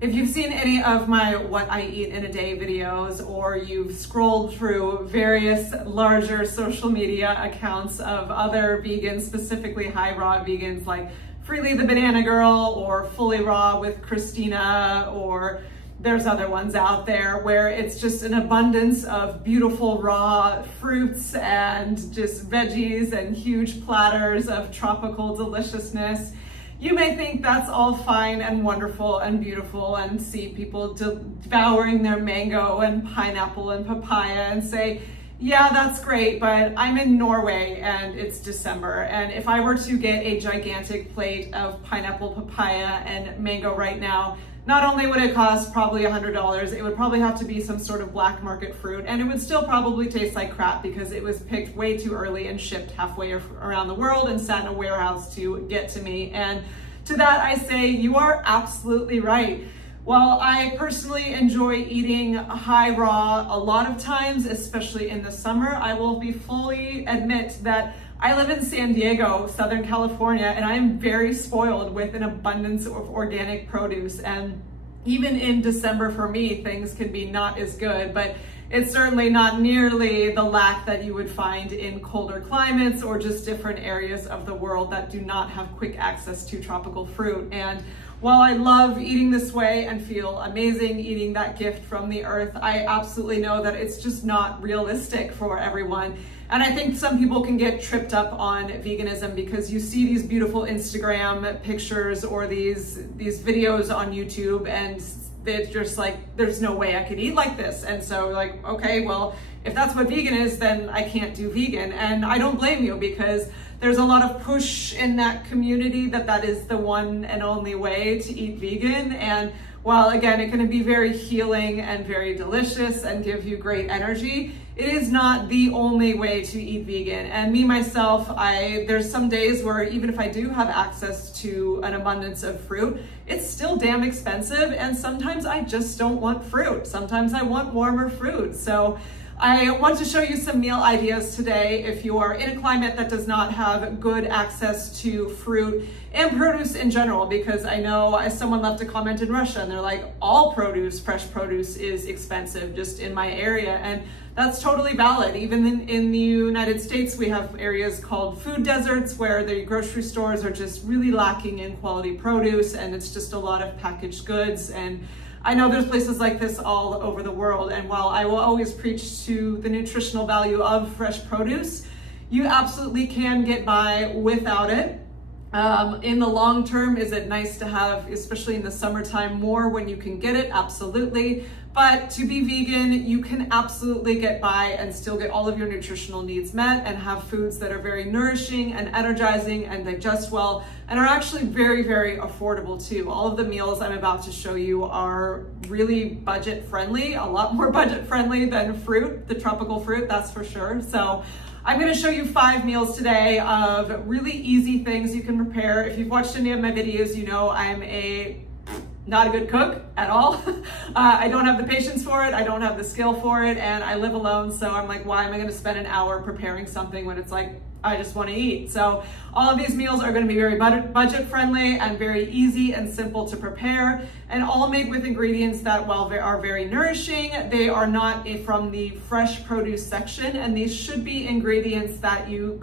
If you've seen any of my What I Eat in a Day videos, or you've scrolled through various larger social media accounts of other vegans, specifically high raw vegans like Freely the Banana Girl or Fully Raw with Christina, or there's other ones out there where it's just an abundance of beautiful raw fruits and just veggies and huge platters of tropical deliciousness. You may think that's all fine and wonderful and beautiful and see people devouring their mango and pineapple and papaya and say, yeah, that's great, but I'm in Norway and it's December. And if I were to get a gigantic plate of pineapple, papaya, and mango right now, not only would it cost probably $100, it would probably have to be some sort of black market fruit, and it would still probably taste like crap because it was picked way too early and shipped halfway around the world and sat in a warehouse to get to me. And to that I say, you are absolutely right. While I personally enjoy eating high raw a lot of times, especially in the summer, I will be fully admit that I live in San Diego, Southern California, and I am very spoiled with an abundance of organic produce. And even in December for me, things can be not as good, but it's certainly not nearly the lack that you would find in colder climates or just different areas of the world that do not have quick access to tropical fruit. And while I love eating this way and feel amazing eating that gift from the earth, I absolutely know that it's just not realistic for everyone. And I think some people can get tripped up on veganism because you see these beautiful Instagram pictures or these videos on YouTube, and it's just like, there's no way I could eat like this. And so like, okay, well, if that's what vegan is, then I can't do vegan. And I don't blame you, because there's a lot of push in that community that is the one and only way to eat vegan. And while again, it can be very healing and very delicious and give you great energy, it is not the only way to eat vegan. And me, myself, there's some days where even if I do have access to an abundance of fruit, it's still damn expensive. And sometimes I just don't want fruit. Sometimes I want warmer fruit. So I want to show you some meal ideas today if you are in a climate that does not have good access to fruit and produce in general, because I know someone left a comment in Russia and they're like, all produce, fresh produce is expensive just in my area. And that's totally valid. Even in the United States, we have areas called food deserts where the grocery stores are just really lacking in quality produce, and it's just a lot of packaged goods. And I know there's places like this all over the world, and while I will always preach to the nutritional value of fresh produce, you absolutely can get by without it. In the long term, is it nice to have, especially in the summertime, more when you can get it? Absolutely. But to be vegan, you can absolutely get by and still get all of your nutritional needs met and have foods that are very nourishing and energizing and digest well and are actually very, very affordable too. All of the meals I'm about to show you are really budget friendly, a lot more budget friendly than fruit, the tropical fruit, that's for sure. So I'm going to show you 5 meals today of really easy things you can prepare. If you've watched any of my videos, you know I'm not a good cook at all. I don't have the patience for it. I don't have the skill for it. And I live alone. So I'm like, why am I going to spend an hour preparing something when it's like, I just want to eat? So all of these meals are going to be very budget friendly and very easy and simple to prepare, and all made with ingredients that, while they are very nourishing, they are not from the fresh produce section. And these should be ingredients that you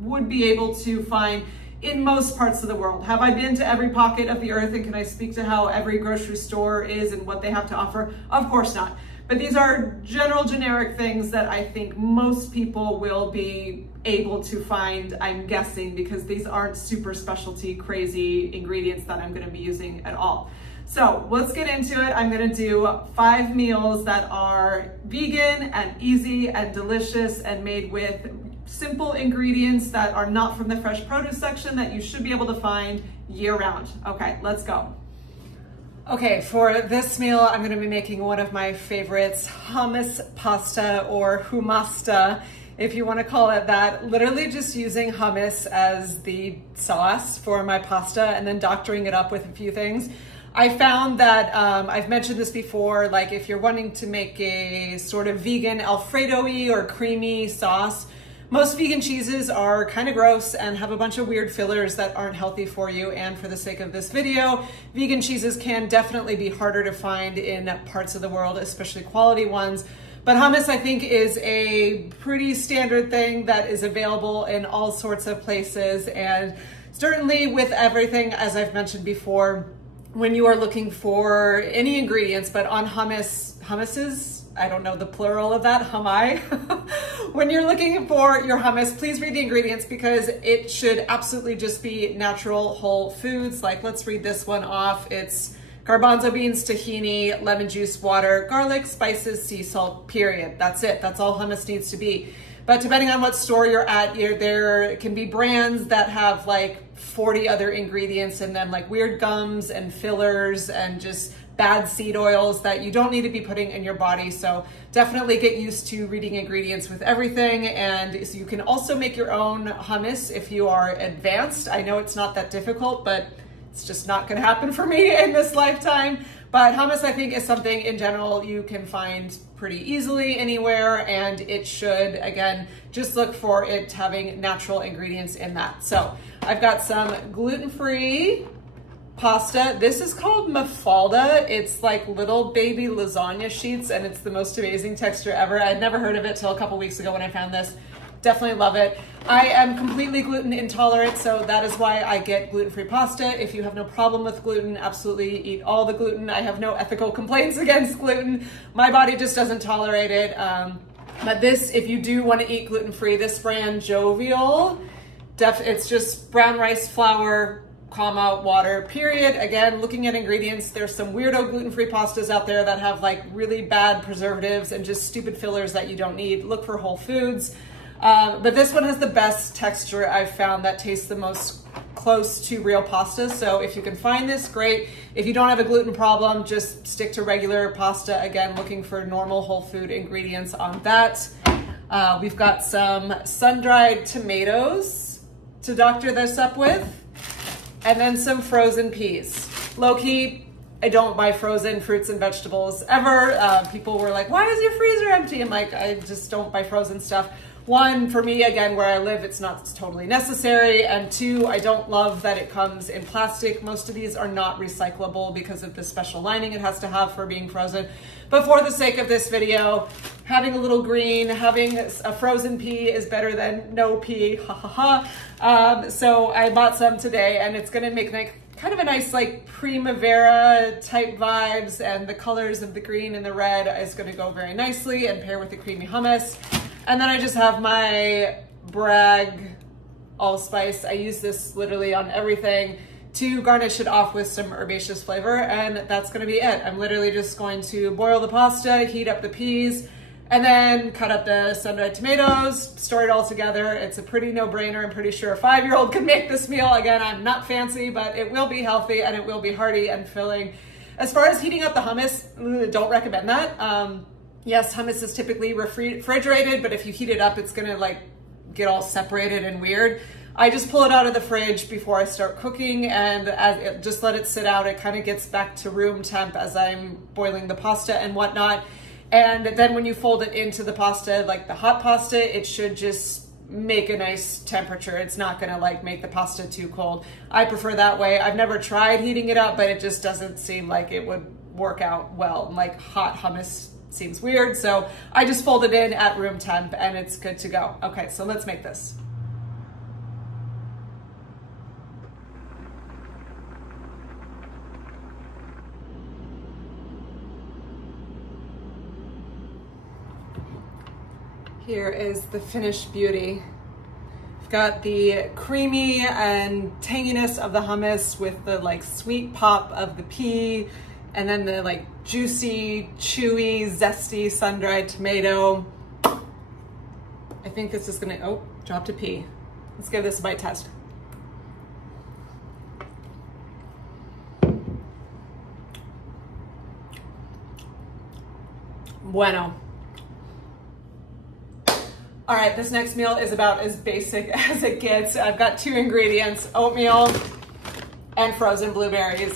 would be able to find in most parts of the world. Have I been to every pocket of the earth, and can I speak to how every grocery store is and what they have to offer? Of course not. But these are general generic things that I think most people will be able to find, I'm guessing, because these aren't super specialty crazy ingredients that I'm going to be using at all. So let's get into it. I'm going to do 5 meals that are vegan and easy and delicious and made with simple ingredients that are not from the fresh produce section that you should be able to find year round. Okay, let's go. Okay, for this meal, I'm going to be making one of my favorites, hummus pasta, or humasta, if you want to call it that. Literally just using hummus as the sauce for my pasta and then doctoring it up with a few things. I found that, I've mentioned this before, like if you're wanting to make a sort of vegan Alfredo-y or creamy sauce, Most vegan cheeses are kind of gross and have a bunch of weird fillers that aren't healthy for you. And for the sake of this video, vegan cheeses can definitely be harder to find in parts of the world, especially quality ones. But hummus, I think, is a pretty standard thing that is available in all sorts of places. And certainly with everything, as I've mentioned before, when you are looking for any ingredients, but on hummuses, I don't know the plural of that, humai. When you're looking for your hummus, please read the ingredients because it should absolutely just be natural whole foods. Like, let's read this one off. It's garbanzo beans, tahini, lemon juice, water, garlic, spices, sea salt, period. That's it. That's all hummus needs to be. But depending on what store you're at, there can be brands that have like 40 other ingredients in them, like weird gums and fillers and just bad seed oils that you don't need to be putting in your body. So definitely get used to reading ingredients with everything. And so you can also make your own hummus if you are advanced. I know it's not that difficult, but it's just not going to happen for me in this lifetime. But hummus, I think, is something in general you can find pretty easily anywhere, and it should, again, just look for it having natural ingredients in that. So I've got some gluten-free pasta. This is called mafalda. It's like little baby lasagna sheets, and it's the most amazing texture ever. I'd never heard of it till a couple weeks ago when I found this. Definitely love it. I am completely gluten intolerant, so that is why I get gluten-free pasta. If you have no problem with gluten, absolutely eat all the gluten. I have no ethical complaints against gluten. My body just doesn't tolerate it. But this, if you do want to eat gluten-free, this brand, Jovial, it's just brown rice flour, comma, water, period. Again, looking at ingredients, there's some weirdo gluten-free pastas out there that have like really bad preservatives and just stupid fillers that you don't need. Look for whole foods. But this one has the best texture I've found that tastes the most close to real pasta. So if you can find this, great. If you don't have a gluten problem, just stick to regular pasta. Again, looking for normal whole food ingredients on that. We've got some sun-dried tomatoes to doctor this up with, and then some frozen peas. Low-key, I don't buy frozen fruits and vegetables ever. People were like, why is your freezer empty? I'm like, I just don't buy frozen stuff. One, for me, again, where I live, it's not totally necessary. And two, I don't love that it comes in plastic. Most of these are not recyclable because of the special lining it has to have for being frozen. But for the sake of this video, having a little green, having a frozen pea is better than no pea, ha ha ha. So I bought some today, and it's gonna make like kind of a nice like primavera type vibes, and the colors of the green and the red is gonna go very nicely and pair with the creamy hummus. And then I just have my Bragg allspice. I use this literally on everything to garnish it off with some herbaceous flavor, and that's gonna be it. I'm literally just going to boil the pasta, heat up the peas, and then cut up the sun-dried tomatoes, store it all together. It's a pretty no-brainer. I'm pretty sure a 5-year-old could make this meal. Again, I'm not fancy, but it will be healthy and it will be hearty and filling. As far as heating up the hummus, don't recommend that. Yes, hummus is typically refrigerated, but if you heat it up, it's gonna like get all separated and weird. I just pull it out of the fridge before I start cooking, and just let it sit out. It kind of gets back to room temp as I'm boiling the pasta and whatnot. And then when you fold it into the pasta, like the hot pasta, it should just make a nice temperature. It's not gonna like make the pasta too cold. I prefer that way. I've never tried heating it up, but it just doesn't seem like it would work out well. Like hot hummus seems weird, so I just fold it in at room temp and it's good to go. Okay, so let's make this. Here is the finished beauty. I've got the creamy and tanginess of the hummus with the like sweet pop of the pea, and then the like juicy, chewy, zesty sun-dried tomato. I think this is gonna, oh, dropped a pea. Let's give this a bite test. Bueno. All right, this next meal is about as basic as it gets. I've got 2 ingredients, oatmeal and frozen blueberries.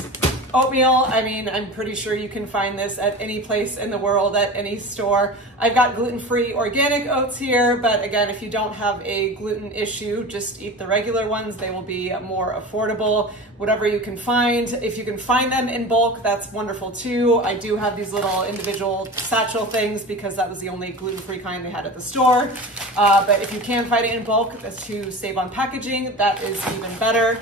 Oatmeal, I mean, I'm pretty sure you can find this at any place in the world, at any store. I've got gluten-free organic oats here, but again, if you don't have a gluten issue, just eat the regular ones. They will be more affordable, whatever you can find. If you can find them in bulk, that's wonderful too. I do have these little individual satchel things because that was the only gluten-free kind they had at the store. But if you can find it in bulk, that's to save on packaging, that is even better.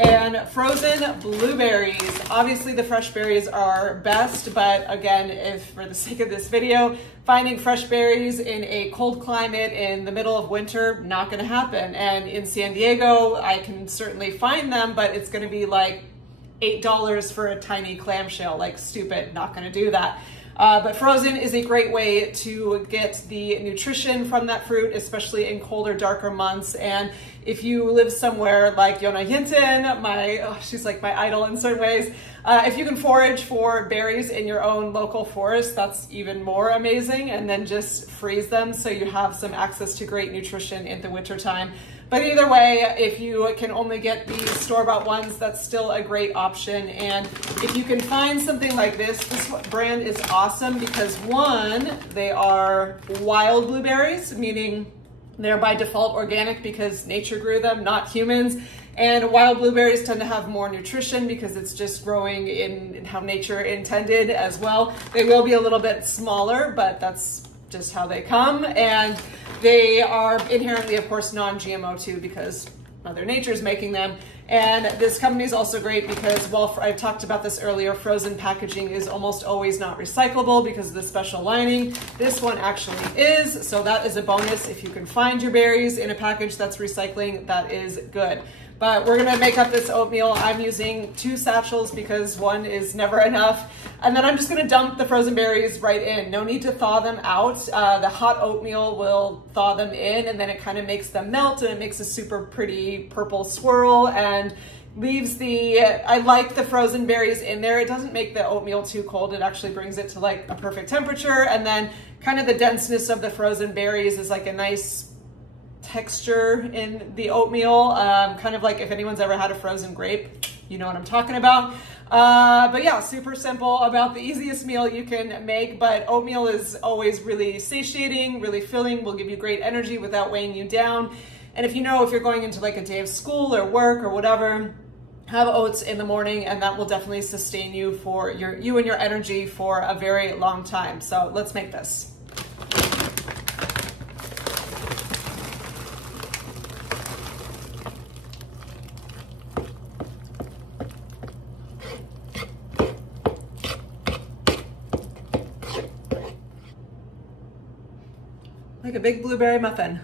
And frozen blueberries. Obviously the fresh berries are best, but again, if for the sake of this video, finding fresh berries in a cold climate in the middle of winter, not gonna happen. And in San Diego, I can certainly find them, but it's gonna be like $8 for a tiny clamshell, like stupid, not gonna do that. But frozen is a great way to get the nutrition from that fruit, especially in colder, darker months. And if you live somewhere like Yona Yinton, she's like my idol in certain ways. If you can forage for berries in your own local forest, that's even more amazing. And then just freeze them so you have some access to great nutrition in the wintertime. But either way, if you can only get the store-bought ones, that's still a great option. And if you can find something like this brand is awesome because one, they are wild blueberries, meaning they're by default organic because nature grew them, not humans. And wild blueberries tend to have more nutrition because it's just growing in how nature intended as well. They will be a little bit smaller, but that's just how they come. And they are inherently, of course, non-GMO too because Mother Nature's making them. And this company is also great because, well, I talked about this earlier, frozen packaging is almost always not recyclable because of the special lining. This one actually is, so that is a bonus. If you can find your berries in a package that's recycling, that is good. But we're gonna make up this oatmeal. I'm using 2 satchels because one is never enough. And then I'm just gonna dump the frozen berries right in. No need to thaw them out. The hot oatmeal will thaw them in and then it kind of makes them melt and it makes a super pretty purple swirl and leaves I like the frozen berries in there. It doesn't make the oatmeal too cold. It actually brings it to like a perfect temperature. And then kind of the denseness of the frozen berries is like a nice texture in the oatmeal, kind of like if anyone's ever had a frozen grape, you know what I'm talking about. But yeah, super simple, about the easiest meal you can make, but oatmeal is always really satiating, really filling, will give you great energy without weighing you down. And if you're going into like a day of school or work or whatever, have oats in the morning and that will definitely sustain you for you and your energy for a very long time. So let's make this. Like a big blueberry muffin.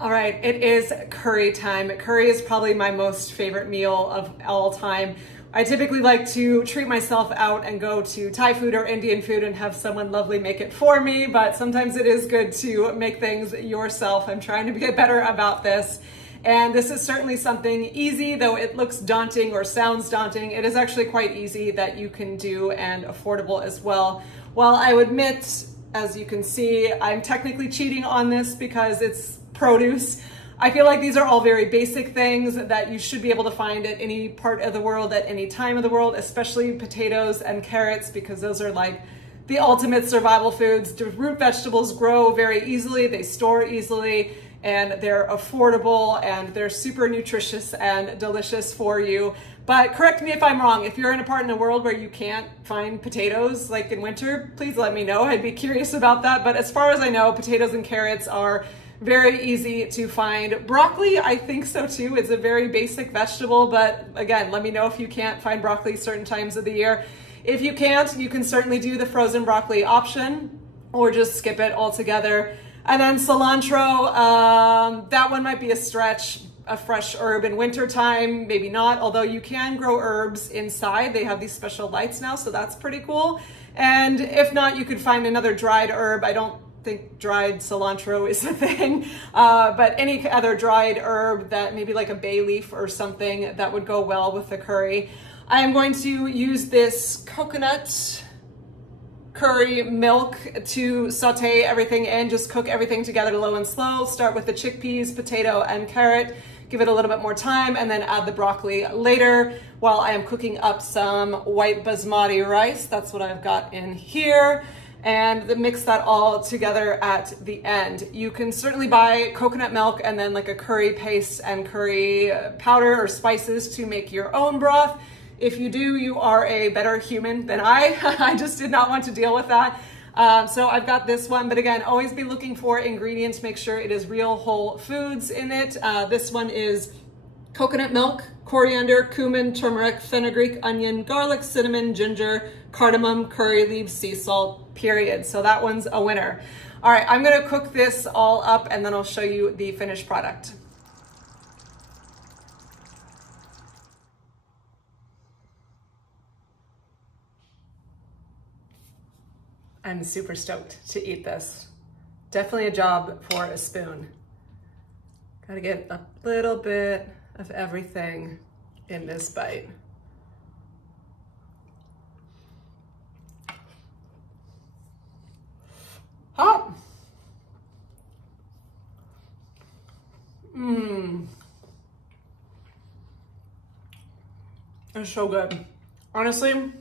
All right, it is curry time. Curry is probably my most favorite meal of all time. I typically like to treat myself out and go to Thai food or Indian food and have someone lovely make it for me, but sometimes it is good to make things yourself. I'm trying to get better about this. And this is certainly something easy, though it looks daunting or sounds daunting. It is actually quite easy that you can do and affordable as well. While I would admit, as you can see, I'm technically cheating on this because it's produce. I feel like these are all very basic things that you should be able to find at any part of the world, at any time of the world, especially potatoes and carrots, because those are like the ultimate survival foods. The root vegetables grow very easily, they store easily, and they're affordable and they're super nutritious and delicious for you. But correct me if I'm wrong, if you're in a part in the world where you can't find potatoes like in winter, please let me know. I'd be curious about that. But as far as I know, potatoes and carrots are very easy to find. Broccoli, I think so too. It's a very basic vegetable, but again, let me know if you can't find broccoli certain times of the year. If you can't, you can certainly do the frozen broccoli option or just skip it altogether. And then cilantro, that one might be a stretch, a fresh herb in wintertime, maybe not, although you can grow herbs inside. They have these special lights now, so that's pretty cool. And if not, you could find another dried herb. I don't think dried cilantro is a thing, but any other dried herb that maybe like a bay leaf or something that would go well with the curry. I am going to use this coconut curry milk to saute everything in, just cook everything together low and slow. Start with the chickpeas, potato, and carrot. give it a little bit more time, and then add the broccoli later while I am cooking up some white basmati rice. That's what I've got in here. And then mix that all together at the end. You can certainly buy coconut milk and then like a curry paste and curry powder or spices to make your own broth. If you do, you are a better human than I. I just did not want to deal with that. So I've got this one, but again, always be looking for ingredients. Make sure it is real whole foods in it. This one is coconut milk, coriander, cumin, turmeric, fenugreek, onion, garlic, cinnamon, ginger, cardamom, curry leaves, sea salt, period. So that one's a winner. All right, I'm gonna cook this all up and then I'll show you the finished product. I'm super stoked to eat this. Definitely a job for a spoon. Gotta get a little bit of everything in this bite. Hot. It's so good. Honestly,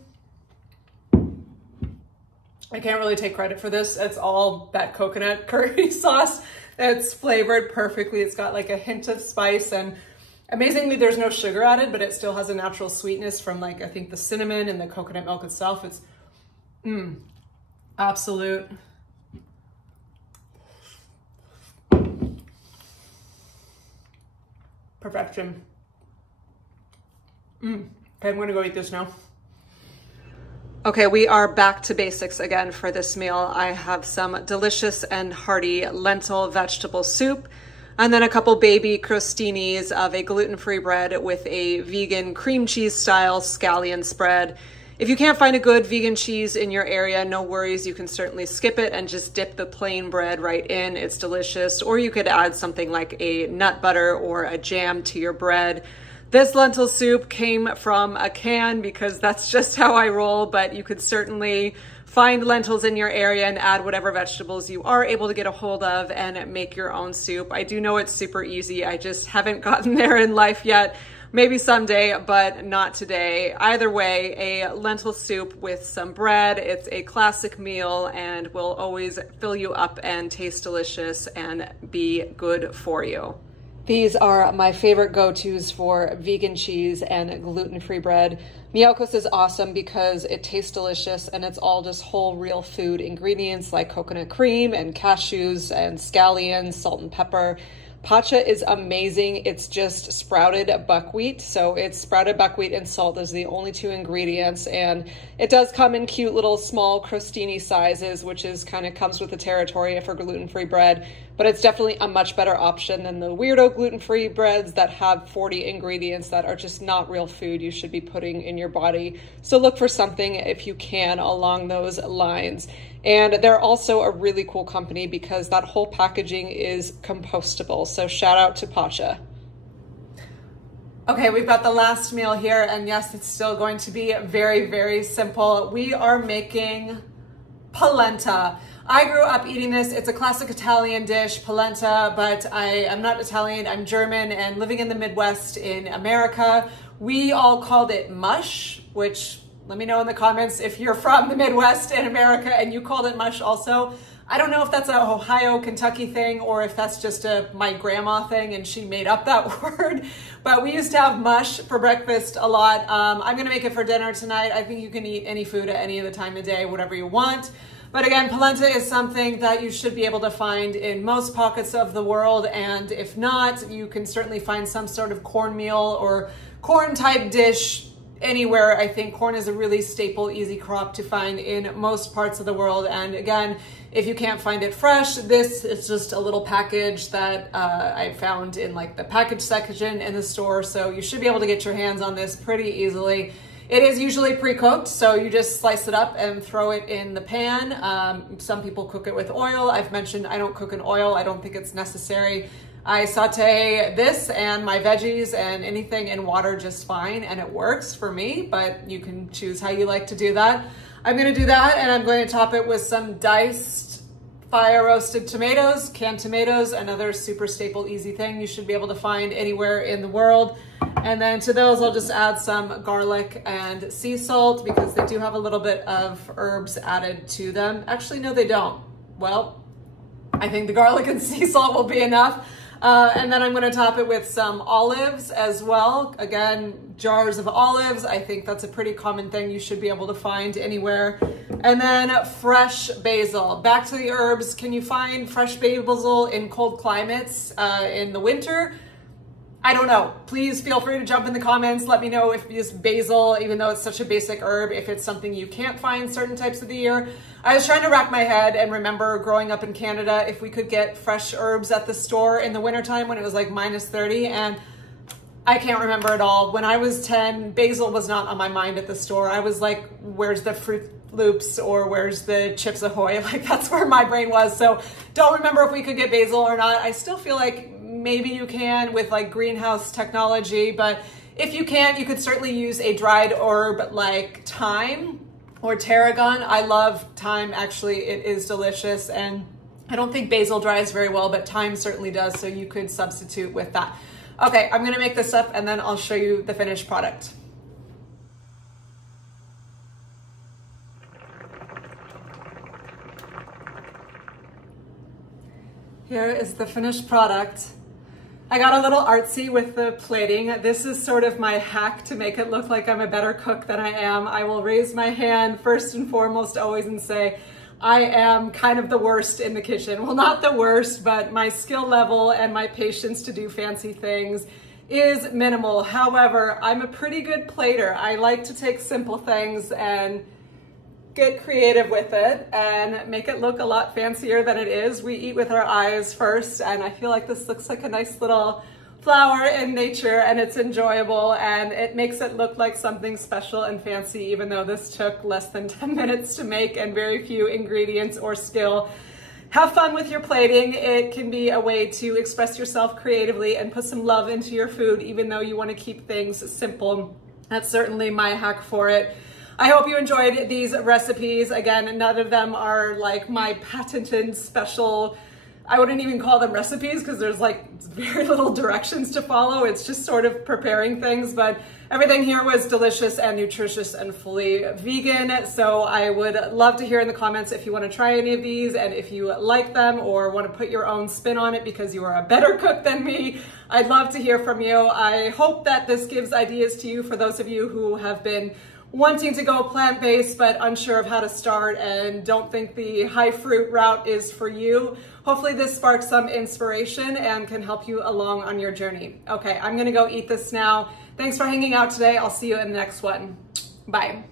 I can't really take credit for this. It's all that coconut curry sauce. It's flavored perfectly. It's got like a hint of spice, and amazingly there's no sugar added, but it still has a natural sweetness from like, I think the cinnamon and the coconut milk itself. It's absolute perfection. Okay, I'm gonna go eat this now. Okay, we are back to basics again for this meal. I have some delicious and hearty lentil vegetable soup, and then a couple baby crostinis of a gluten-free bread with a vegan cream cheese style scallion spread. If you can't find a good vegan cheese in your area, no worries. You can certainly skip it and just dip the plain bread right in. It's delicious. Or you could add something like a nut butter or a jam to your bread. This lentil soup came from a can because that's just how I roll, but you could certainly find lentils in your area and add whatever vegetables you are able to get a hold of and make your own soup. I do know it's super easy. I just haven't gotten there in life yet. Maybe someday, but not today. Either way, a lentil soup with some bread. It's a classic meal and will always fill you up and taste delicious and be good for you. These are my favorite go-tos for vegan cheese and gluten-free bread. Miyoko's is awesome because it tastes delicious and it's all just whole real food ingredients like coconut cream and cashews and scallions, salt and pepper. Pacha is amazing. It's just sprouted buckwheat. So it's sprouted buckwheat and salt. Those are the only two ingredients. And it does come in cute little small crostini sizes, which is kind of comes with the territory for gluten-free bread. But it's definitely a much better option than the weirdo gluten-free breads that have 40 ingredients that are just not real food you should be putting in your body. So look for something, if you can, along those lines. And they're also a really cool company because that whole packaging is compostable. So shout out to Pacha. Okay, we've got the last meal here, and yes, it's still going to be very, very simple. We are making polenta. I grew up eating this. It's a classic Italian dish, polenta, but I am not Italian, I'm German and living in the Midwest in America. We all called it mush, which let me know in the comments if you're from the Midwest in America and you called it mush also. I don't know if that's a Ohio, Kentucky thing or if that's just my grandma thing and she made up that word. But we used to have mush for breakfast a lot. I'm gonna make it for dinner tonight. I think you can eat any food at any of the time of day, whatever you want. But again, polenta is something that you should be able to find in most pockets of the world. And if not, you can certainly find some sort of cornmeal or corn type dish anywhere. I think corn is a really staple, easy crop to find in most parts of the world. And again, if you can't find it fresh, this is just a little package that I found in like the package section in the store. So you should be able to get your hands on this pretty easily. It is usually pre-cooked, so you just slice it up and throw it in the pan. Some people cook it with oil. I've mentioned I don't cook in oil. I don't think it's necessary. I saute this and my veggies and anything in water just fine, and it works for me, but you can choose how you like to do that. I'm gonna do that, and I'm going to top it with some diced fire roasted tomatoes, canned tomatoes, another super staple, easy thing you should be able to find anywhere in the world. And then to those, I'll just add some garlic and sea salt because they do have a little bit of herbs added to them. Actually, no, they don't. Well, I think the garlic and sea salt will be enough. And then I'm going to top it with some olives as well. Again, jars of olives. I think that's a pretty common thing you should be able to find anywhere. And then fresh basil. Back to the herbs. Can you find fresh basil in cold climates in the winter? I don't know. Please feel free to jump in the comments. Let me know if this basil, even though it's such a basic herb, if it's something you can't find certain types of the year. I was trying to rack my head and remember growing up in Canada, if we could get fresh herbs at the store in the wintertime when it was like -30, and I can't remember at all. When I was 10, basil was not on my mind at the store. I was like, where's the Fruit Loops or where's the Chips Ahoy? Like that's where my brain was. So don't remember if we could get basil or not. I still feel like maybe you can with like greenhouse technology, but if you can't, you could certainly use a dried herb like thyme or tarragon. I love thyme, actually, it is delicious, and I don't think basil dries very well, but thyme certainly does, so you could substitute with that. Okay, I'm gonna make this up and then I'll show you the finished product. Here is the finished product. I got a little artsy with the plating. This is sort of my hack to make it look like I'm a better cook than I am. I will raise my hand first and foremost always and say, I am kind of the worst in the kitchen. Well, not the worst, but my skill level and my patience to do fancy things is minimal. However, I'm a pretty good plater. I like to take simple things and get creative with it and make it look a lot fancier than it is. We eat with our eyes first, and I feel like this looks like a nice little flower in nature, and it's enjoyable, and it makes it look like something special and fancy, even though this took less than 10 minutes to make and very few ingredients or skill. Have fun with your plating. It can be a way to express yourself creatively and put some love into your food, even though you want to keep things simple. That's certainly my hack for it. I hope you enjoyed these recipes. Again, none of them are like my patented special, I wouldn't even call them recipes because there's like very little directions to follow. It's just sort of preparing things, but everything here was delicious and nutritious and fully vegan. So I would love to hear in the comments if you want to try any of these and if you like them or want to put your own spin on it because you are a better cook than me. I'd love to hear from you. I hope that this gives ideas to you for those of you who have been wanting to go plant-based but unsure of how to start and don't think the high fruit route is for you. Hopefully this sparks some inspiration and can help you along on your journey. Okay, I'm gonna go eat this now. Thanks for hanging out today. I'll see you in the next one. Bye.